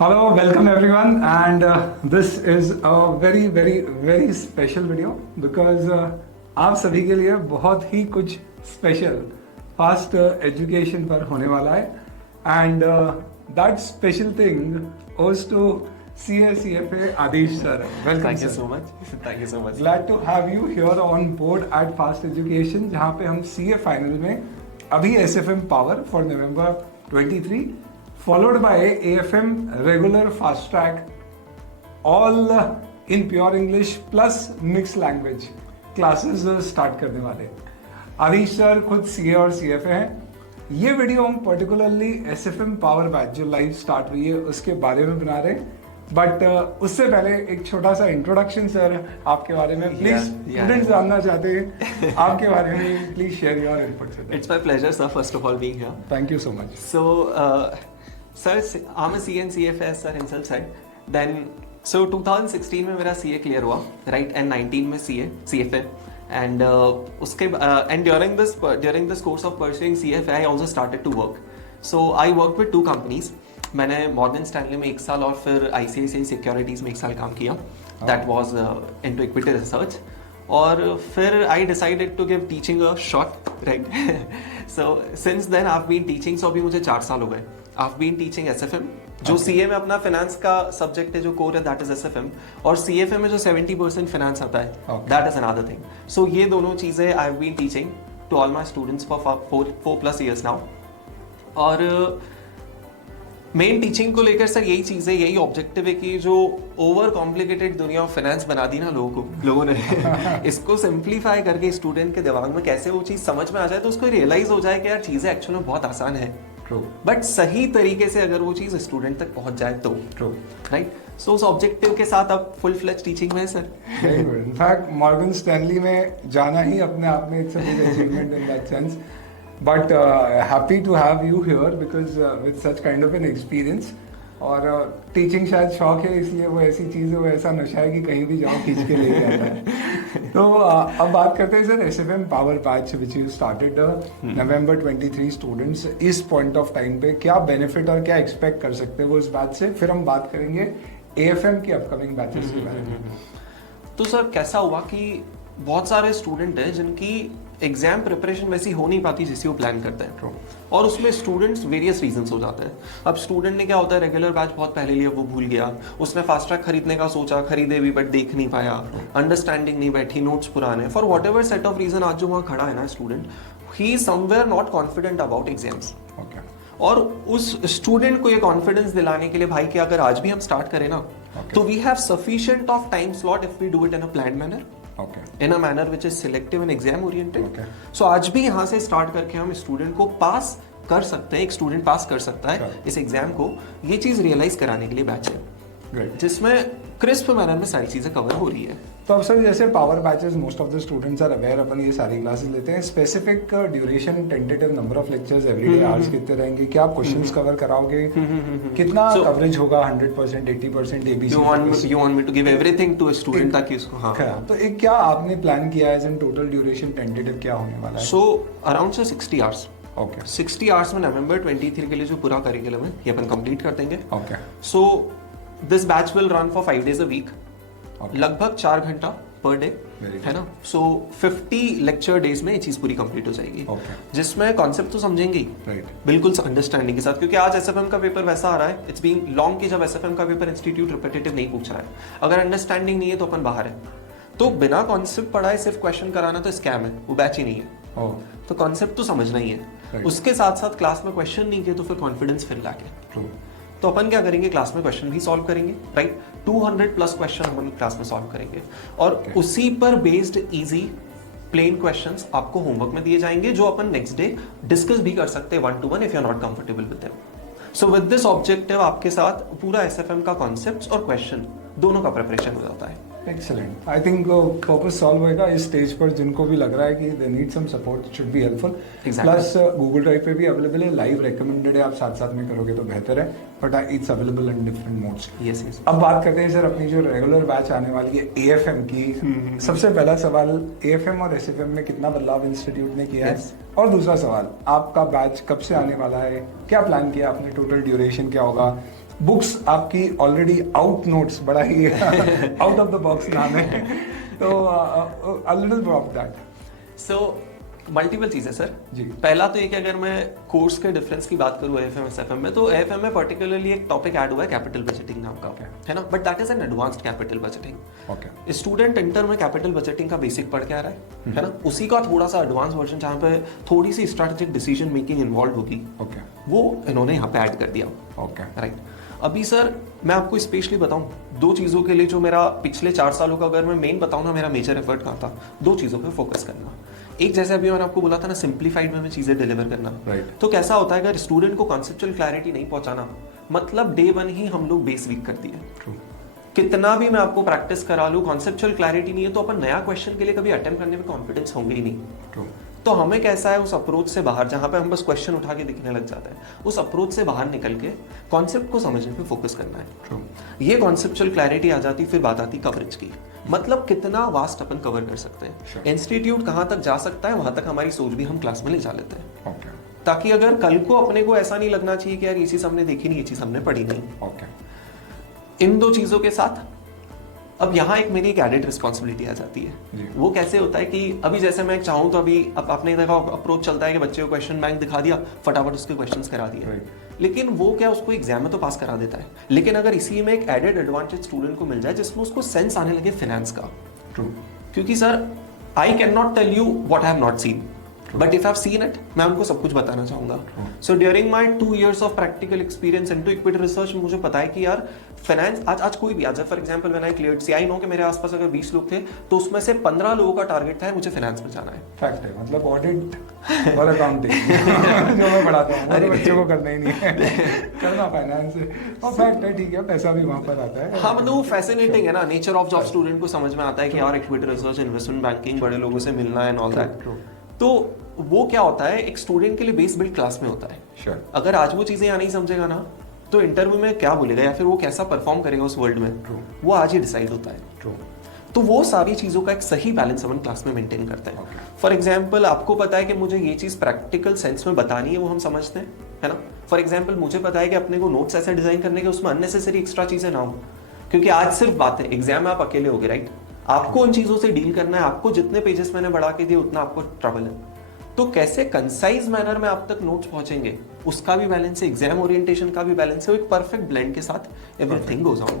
Hello, welcome everyone, and this is a very special video because आप सभी के लिए बहुत ही कुछ स्पेशल फास्ट एजुकेशन पर होने वाला है and that special thing owes to CFA Adish sir. Welcome. Thank you sir. so much. Thank you so much. Glad to have you here on board at Fast Education, जहाँ पे हम CA final में अभी SFM power for November 23 followed by AFM regular fast track all in pure English plus mixed language classes start करने वाले हैं। आदिश sir खुद CA और CFA हैं। ये वीडियो हम पर्टिकुलरली SFM पावर बैच जो लाइव स्टार्ट हुई है उसके बारे में बना रहे हैं, बट उससे पहले एक छोटा सा इंट्रोडक्शन सर आपके बारे में प्लीज स्टूडेंट्स जानना चाहते हैं आपके बारे में, please share your input sir. It's my pleasure, sir. First of all, being here. Thank you so much. So, sir, I'm a CA and CFA sir himself said. Then, so 2016 में मेरा CA clear हुआ, right? And 19 में CFA. And उसके and during this course of pursuing CFA, I also started to work. So I worked with two companies. मैंने Morgan Stanley में 1 साल और फिर ICICI सिक्योरिटीज में 1 साल काम किया. That was into equity research. और फिर I decided to give teaching a shot, right? So since then I have been teaching. So अभी मुझे 4 साल हो गए. I have been teaching SFM जो CA में अपना फाइनेंस का सब्जेक्ट है, जो कोर है, दैट इज SFM. और CFA में जो 70% फाइनेंस आता है, that is another thing. So ये दोनों चीजें I have been teaching to all my students for 4+ years now. और मेन टीचिंग को लेकर सर यही चीज़ है, यही ऑब्जेक्टिव है कि जो ओवर कॉम्प्लिकेटेड दुनिया ऑफ फाइनेंस बना दी ना लोगों ने इसको सिंप्लीफाई करके स्टूडेंट के दिमाग में कैसे वो चीज़ समझ में आ जाए, तो उसको रियलाइज हो जाए कि यार चीज़ें एक्चुअली बहुत आसान है, बट सही तरीके से अगर वो चीज़ स्टूडेंट तक पहुंच जाए तो, राइट? सो उस ऑब्जेक्टिव के साथ अब फुल फ्लेज टीचिंग में है सर. इनफैक्ट मॉर्गन स्टैनली में जाना ही अपने आप में it's a big achievement in that sense. But happy to have you here because with such kind of an experience. और टीचिंग शायद शौक है, इसलिए वो ऐसी चीज़ है, वो ऐसा नशा है कि कहीं भी जाओ खींच के लेके आता है. तो अब बात करते हैं sir SFM power batch which you started November 23 students. इस पॉइंट ऑफ टाइम पे क्या बेनिफिट और क्या एक्सपेक्ट कर सकते हैं वो इस बैच से, फिर हम बात करेंगे AFM की अपकमिंग बैचेस के बारे में. तो सर कैसा हुआ कि बहुत सारे स्टूडेंट हैं जिनकी एग्जाम प्रिपरेशन वैसी हो नहीं पाती जैसी वो प्लान करते हैं, और उसमें स्टूडेंट्स वेरियस रीजंस हो जाते हैं. अब स्टूडेंट ने क्या होता है, रेगुलर बैच बहुत पहले लिया, वो भूल गया, उसने फास्ट ट्रैक खरीदने का सोचा, खरीदे भी बट देख नहीं पाया, अंडरस्टैंडिंग नहीं बैठी, नोट्स पुराने, for whatever set of reason आज जो वहाँ खड़ा है ना student, he is somewhere not confident about exams. और उस स्टूडेंट को ये कॉन्फिडेंस दिलाने के लिए भाई कि अगर आज भी हम स्टार्ट करें ना, तो we have sufficient of time slot if we do it in a planned manner, in a manner which is selective and exam oriented. So आज भी यहाँ से स्टार्ट करके हम स्टूडेंट को पास कर सकते हैं, एक स्टूडेंट पास कर सकता है इस एग्जाम को. ये चीज रियलाइज कराने के लिए बैच है जिसमें क्रिस्प मैनर में सारी चीजें कवर हो रही है. तो अब सर जैसे power batches most of the students are aware, अपन ये सारी क्लासेस लेते हैं. Specific duration, tentative number of lectures, everyday hours कितने रहेंगे, क्या आप क्वेश्चंस कवर कराओगे, कितना कवरेज होगा, 100%, 80%, ABC? You want me to give everything to a student ताकि उसको, हाँ. तो एक क्या आपने प्लान किया है, टोटल ड्यूरेशन टेंटेटिव क्या होने वाला है? So around 60 hours. Okay, 60 hours में नवंबर 23 के लिए जो पूरा करिकुलम है ये अपन कंप्लीट कर देंगे. Okay. So this batch will run for 5 days a week. लगभग 4 घंटा पर डे, है ना? सो 50 लेक्चर डेज में ये चीज पूरी कंप्लीट हो जाएगी, जिसमें कॉन्सेप्ट तो समझेंगे बिल्कुल अंडरस्टैंडिंग के साथ, क्योंकि आज SFM का पेपर वैसा आ रहा है, इट्स बीइंग लॉन्ग कि जब SFM का पेपर इंस्टीट्यूट रिपीटेटिव नहीं पूछ रहा है. अगर अंडरस्टैंडिंग नहीं है तो अपन बाहर है. तो बिना कॉन्सेप्ट पढ़ाए सिर्फ क्वेश्चन कराना तो स्कैम है, वो बैच ही नहीं है. तो कॉन्सेप्ट तो समझना ही है, उसके साथ साथ क्लास में क्वेश्चन नहीं किए तो फिर कॉन्फिडेंस फिर लाके. तो अपन क्या करेंगे, क्लास में क्वेश्चन भी सॉल्व करेंगे, राइट? 200+ क्वेश्चन अपन क्लास में सॉल्व करेंगे, और उसी पर बेस्ड इजी प्लेन क्वेश्चंस आपको होमवर्क में दिए जाएंगे, जो अपन नेक्स्ट डे डिस्कस भी कर सकते हैं 1-to-1 if you are not comfortable with them. So with this objective आपके साथ पूरा SFM का कॉन्सेप्ट्स और क्वेश्चन दोनों का प्रिपरेशन हो जाता है. Excellent. I think purpose solve होएगा इस स्टेज पर. जिनको भी लग रहा है कि they need some support, should be helpful. Plus Google drive पे भी अवेलेबल है, लाइव रिकमेंडेड है, आप साथ साथ में करोगे तो बेहतर है, but it's available in different modes. Yes yes. अब बात करते हैं सर अपनी जो रेगुलर बैच आने वाली है AFM की. सबसे पहला सवाल, AFM और SFM में कितना बदलाव इंस्टीट्यूट ने किया है? और दूसरा सवाल, आपका बैच कब से आने वाला है, क्या प्लान किया आपने, टोटल ड्यूरेशन क्या होगा, बुक्स आपकी ऑलरेडी आउट नोट्स, बड़ा ही आउट ऑफ द बॉक्स नाम है, तो a little about that. So multiple चीज़ है सर जी। पहला तो ये कि अगर मैं कोर्स के डिफरेंस की बात करूँ एएफएम एसएफएम में, तो एएफएम में पर्टिकुलरली एक टॉपिक ऐड हुआ है कैपिटल बजटिंग नाम का, है ना, but that is an advanced capital budgeting. Okay. Student inter में कैपिटल बजटिंग का बेसिक पढ़ के आ रहा है ना, उसी का थोड़ा सा एडवांस वर्जन जहाँ पे थोड़ी सी स्ट्रेटेजिक डिसीजन मेकिंग इन्वॉल्व होगी, ओके, वो इन्होंने यहाँ पे ऐड कर दिया। Okay, right. अभी सर मैं आपको स्पेशली बताऊं, दो चीज़ों के लिए जो मेरा पिछले 4 सालों का अगर मैं मेन बताऊं ना, मेरा मेजर एफर्ट कहाँ था, 2 चीज़ों पे फोकस करना। एक, जैसे अभी मैंने आपको बोला था ना, सिंप्लीफाइड में चीज़ें डिलीवर करना। राइट। तो कैसा होता है अगर स्टूडेंट को कॉन्सेप्चुअल क्लैरिटी नहीं पहुंचाना, मतलब डे 1 ही हम लोग बेस वीक कर दिए। ट्रू। कितना भी मैं आपको प्रैक्टिस करा लूं, कॉन्सेप्चुअल क्लैरिटी नहीं है तो अपन नया क्वेश्चन के लिए कभी अटेम्प्ट करने में कॉन्फिडेंस होंगे ही नहीं। ट्रू। तो हमें कैसा है उस अप्रोच से बाहर, जहां पे हम बस क्वेश्चन उठा के दिखने लग जाते हैं, उस अप्रोच से बाहर निकल के कॉन्सेप्ट को समझने पे फोकस करना है। ट्रू। ये कॉन्सेप्चुअल क्लैरिटी आ जाती, फिर बात आती कवरेज की, मतलब कितना वास्ट अपन कवर कर सकते हैं, Sure. इंस्टीट्यूट कहाँ तक जा सकता है, वहां तक हमारी सोच भी हम क्लास में ले जा लेते हैं, ओके, ताकि अगर कल को अपने को ऐसा नहीं लगना चाहिए कि यार ये चीज हमने देखी नहीं, ये चीज हमने पढ़ी नहीं। ओके। इन 2 चीजों के साथ अब यहाँ एक मेरी एक एडेड रिस्पॉन्सिबिलिटी आ जाती है। जी। वो कैसे होता है कि अभी जैसे मैं चाहूँ तो अभी अब आपने देखा अप्रोच चलता है कि बच्चे को क्वेश्चन बैंक दिखा दिया, फटाफट उसके क्वेश्चंस करा दिए। Right. लेकिन वो क्या उसको एग्जाम में तो पास करा देता है, लेकिन अगर इसी में एक एडेड एडवांटेज स्टूडेंट को मिल जाए जिसमें उसको सेंस आने लगे फाइनेंस का, ट्रू। क्योंकि sir I can not tell you what I have not seen, but if I have seen it, मैं उनको सब कुछ बताना चाहूंगा। So during my 2 years of practical experience into equity research, मुझे पता है कि यार फाइनेंस आज कोई भी, आज for example when I cleared C, I know कि मेरे आसपास अगर 20 लोग थे तो उसमें से 15 लोगों का टारगेट था मुझे फाइनेंस में जाना है। फैक्ट है, मतलब ऑडिट और अकाउंटिंग जो मैं पढ़ाता हूँ वो तो बच्चों को करना ही नहीं है, करना फाइनेंस है, और फैक्ट है, ठीक है, पैसा भी वहाँ पर आता है। हाँ, मतलब वो फैसिनेटिंग है ना, नेचर ऑफ जॉब स्टूडेंट को समझ में आता है कि यार इक्विटी रिसर्च, इन्वेस्टमेंट बैंकिंग, बड़े लोगों से मिलना है एंड ऑल दैट। तो वो क्या होता है, एक स्टूडेंट के लिए बेस बिल्ड क्लास में होता है। Sure. अगर आज वो चीजें यहाँ नहीं समझेगा ना, तो इंटरव्यू में क्या बोलेगा या फिर वो कैसा परफॉर्म करेगा उस वर्ल्ड में, True. वो आज ही डिसाइड होता है। True. तो वो सारी चीजों का एक सही बैलेंस अपन क्लास में मेंटेन करते हैं। फॉर एग्जाम्पल आपको पता है कि मुझे ये चीज प्रैक्टिकल सेंस में बतानी है, वो हम समझते हैं, है ना। फॉर एग्जाम्पल मुझे पता है कि अपने को नोट्स ऐसे डिजाइन करने के उसमें अननेसेसरी एक्स्ट्रा चीजें ना हो, क्योंकि आज सिर्फ बात है, एग्जाम में आप अकेले होगे, राइट। आपको उन चीजों से डील करना है, आपको जितने पेजेस मैंने बढ़ा के दिए उतना आपको ट्रबल है। तो कैसे कंसाइज मैनर में आप तक नोट्स पहुंचेंगे, उसका भी बैलेंस है, एग्जाम ओरिएंटेशन का भी बैलेंस है, एक परफेक्ट ब्लेंड के साथ everything goes on.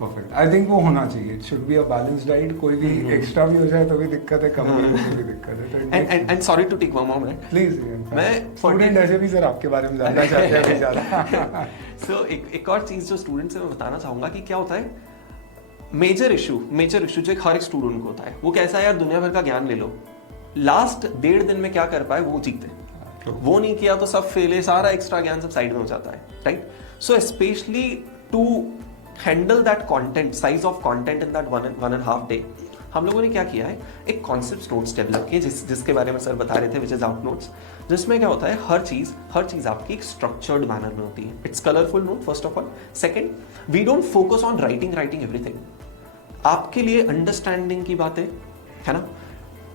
Perfect, I think वो होना चाहिए, it should be a balanced diet. कोई भी एक्स्ट्रा भी हो जाए तो भी दिक्कत है, कम हो जाए तो भी दिक्कत है। And sorry to take one more minute, please, मैं स्टूडेंट ऐसे भी सर आपके बारे में जानना चाहते हैं अभी ज्यादा। सो एक और चीज जो स्टूडेंट से मैं बताना चाहूंगा कि क्या होता है, मेजर इशू जो हर एक स्टूडेंट को होता है, वो कैसा है यार, दुनिया भर का ज्ञान ले लो, लास्ट 1.5 दिन में क्या कर पाए वो जीते, वो नहीं किया तो सब फेल है, सारा एक्स्ट्रा ज्ञान सब साइड में हो जाता है, right. So specially to handle that content, size of content in that 1.5 day, हम लोगों ने क्या किया है, एक कॉन्सेप्ट नोट्स डेवलप किए, जिसके बारे में सर बता रहे थे, विच इज आउट नोट्स, जिसमें क्या होता है, हर चीज आपकी एक स्ट्रक्चर्ड मैनर में होती है। It's colourful note first of all, second we don't focus on writing everything, आपके लिए अंडरस्टैंडिंग की बातें, है ना,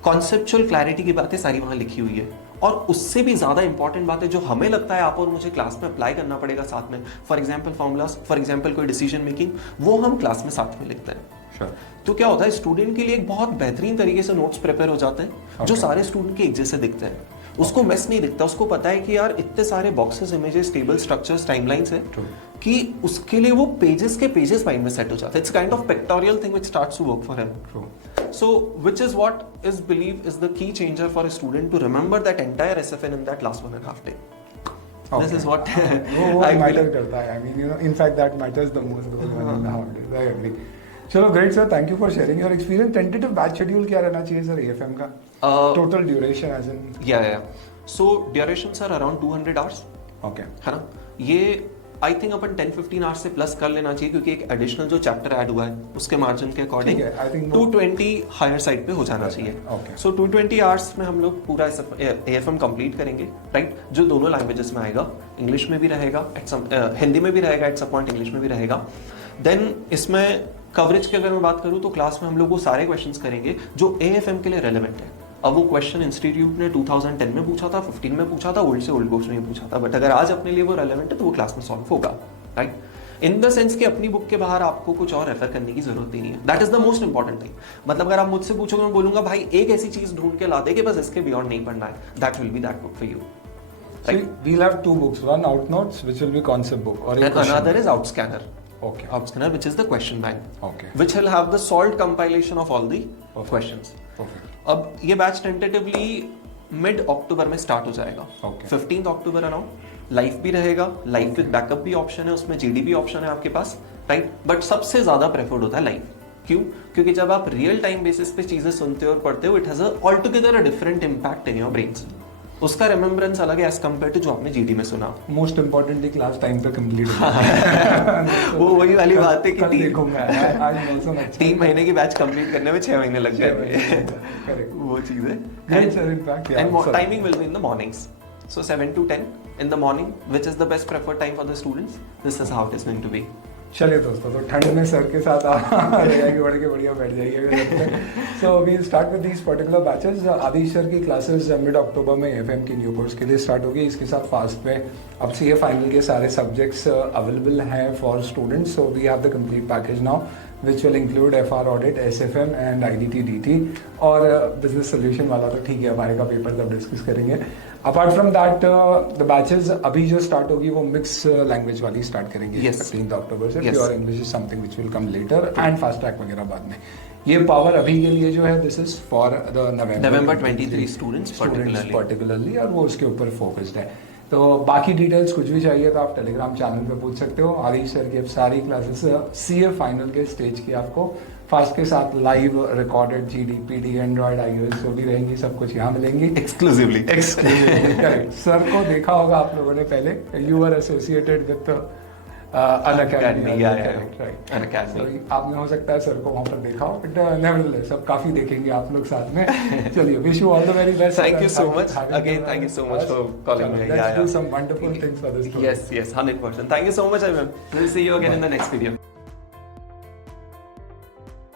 कॉन्सेप्चुअल क्लैरिटी की बातें सारी वहां लिखी हुई है, और उससे भी ज्यादा इंपॉर्टेंट बातें जो हमें लगता है आप और मुझे क्लास में अप्लाई करना पड़ेगा साथ में, for example formulas, for example कोई डिसीजन मेकिंग, वो हम क्लास में साथ में लिखते हैं। Sure. तो क्या होता है, स्टूडेंट के लिए एक बहुत बेहतरीन तरीके से नोट्स प्रिपेयर हो जाते हैं, जो सारे स्टूडेंट के एक जैसे दिखते हैं, उसको मेस नहीं दिखता, उसको पता है कि यार इतने सारे boxes, images, table structures, timelines है कि उसके लिए वो पेजेस के पेजेस माइंड में सेट हो जाते हैं। It's kind of pictorial thing which starts to work for him. So, which is what is believed is the key changer for a student to remember that entire SFN in that last 1.5 day. Okay. This is what वो matter करता है. I mean, you know, in fact, that matters the most. Those 1.5 days. I agree. चलो, great sir. Thank you for sharing your experience. Tentative batch schedule क्या रहना चाहिए sir AFM का? Total duration as in? Yeah. So durations are around 200 hours. Okay. है ना? ये I think upon 10-15 hours से plus कर लेना चाहिए, क्योंकि एक एडिशनल जो चैप्टर ऐड हुआ है उसके मार्जिन के अकॉर्डिंग 220 हायर साइड पे हो जाना चाहिए। सो 220 आवर्स में हम लोग पूरा AFM कंप्लीट करेंगे, राइट, जो दोनों लैंग्वेजेस में आएगा, इंग्लिश में भी रहेगा, हिंदी में भी रहेगा, एट सम पॉइंट इंग्लिश में भी रहेगा। देन इसमें कवरेज की अगर मैं बात करूँ तो क्लास में हम लोग वो सारे क्वेश्चंस करेंगे जो AFM के लिए रेलेवेंट है। अब वो क्वेश्चन इंस्टीट्यूट ने 2010 में पूछा था, 15 में पूछा था, ओल्ड से ओल्ड कोर्स में पूछा था, बट अगर आज अपने लिए वो रेलेवेंट है तो वो क्लास में सॉल्व होगा, राइट। इन द सेंस कि अपनी बुक के बाहर आपको कुछ और रेफर करने की जरूरत ही नहीं है. That is the most important thing. मतलब अगर आप मुझसे पूछोगे, मैं बोलूंगा भाई एक ऐसी चीज ढूंढ के ला दे कि बस इसके बियॉन्ड नहीं पढ़ना है. That will be that book for you. So we'll have two books, one Outnotes, which will be concept book, or And another is Outscanner. Okay. Outscanner, which is the question bank. Okay. Which will have the solved compilation of all the questions. Perfect. अब ये batch tentatively mid October में start हो जाएगा. Okay. 15th अक्टूबर around. Live भी रहेगा, live with backup भी option है, उसमें जीडी भी ऑप्शन है आपके पास, राइट. बट सबसे ज्यादा प्रेफर्ड होता है लाइव. क्यों? क्योंकि जब आप रियल टाइम बेसिस पे चीजें सुनते हो और पढ़ते हो, it has all together a different impact in your brains. उसका रिमेम्बरेंस अलग है एज कम्पेयर टू जो आपने जीडी में सुना. मोस्ट इम्पोर्टेंटली क्लास टाइम पे कंप्लीट वो वही वाली बात है कि देखूंगा आज मौसम अच्छा 3 महीने की बैच कंप्लीट करने में 6 महीने लग जाएंगे. करेक्ट. वो चीज है. Great, sir, in fact, yeah. And timing will be in the mornings. So 7 to 10 in the morning, which is the best preferred time for the students. This is how it is going to be. चलिए दोस्तों, तो ठंड में sir के साथ रहेगी, बढ़ के बढ़िया बैठ जाइए. So we start with these particular batches. Aadish sir की क्लासेस मिड अक्टूबर में एफएम की न्यू कोर्स के लिए स्टार्ट होगी. इसके साथ फास्ट में अब सीए फाइनल के सारे सब्जेक्ट्स अवेलेबल हैं for students. So we have the complete package now which will include FR audit, SFM and IDT DT. और बिजनेस सोल्यूशन वाला तो ठीक है, हमारे का पेपर तब डिस्कस करेंगे. Apart from that the batches अभी जो स्टार्ट होगी वो मिक्स लैंग्वेज वाली स्टार्ट करेंगे 15 अक्टूबर से. Pure English is something which will come later and fast track वगैरह बाद में. ये पावर अभी के लिए जो है this is for the November 23 students particularly, और वो उसके ऊपर फोकस्ड है. तो बाकी डिटेल्स कुछ भी चाहिए तो आप टेलीग्राम चैनल पे पूछ सकते हो. आदिश सर की अब सारी क्लासेस सीए फाइनल के स्टेज की आपको फास्ट के साथ live recorded GD PD Android iOS जो भी रहेंगी सब कुछ यहाँ मिलेंगी एक्सक्लूसिवली. करेक्ट. सर को देखा होगा आप लोगों ने पहले. You are associated with Unacademy. आपने हो सकता है सर को वहाँ पर देखा हो, बट नेवरदलेस सब काफी देखेंगे आप लोग साथ में. चलिए, wish you all the very best. Thank you so much. Again, thank you so much for calling me. Let's do some wonderful things for this. Yes, 100%. Thank you so much, Ayman. We'll see you again in the next video.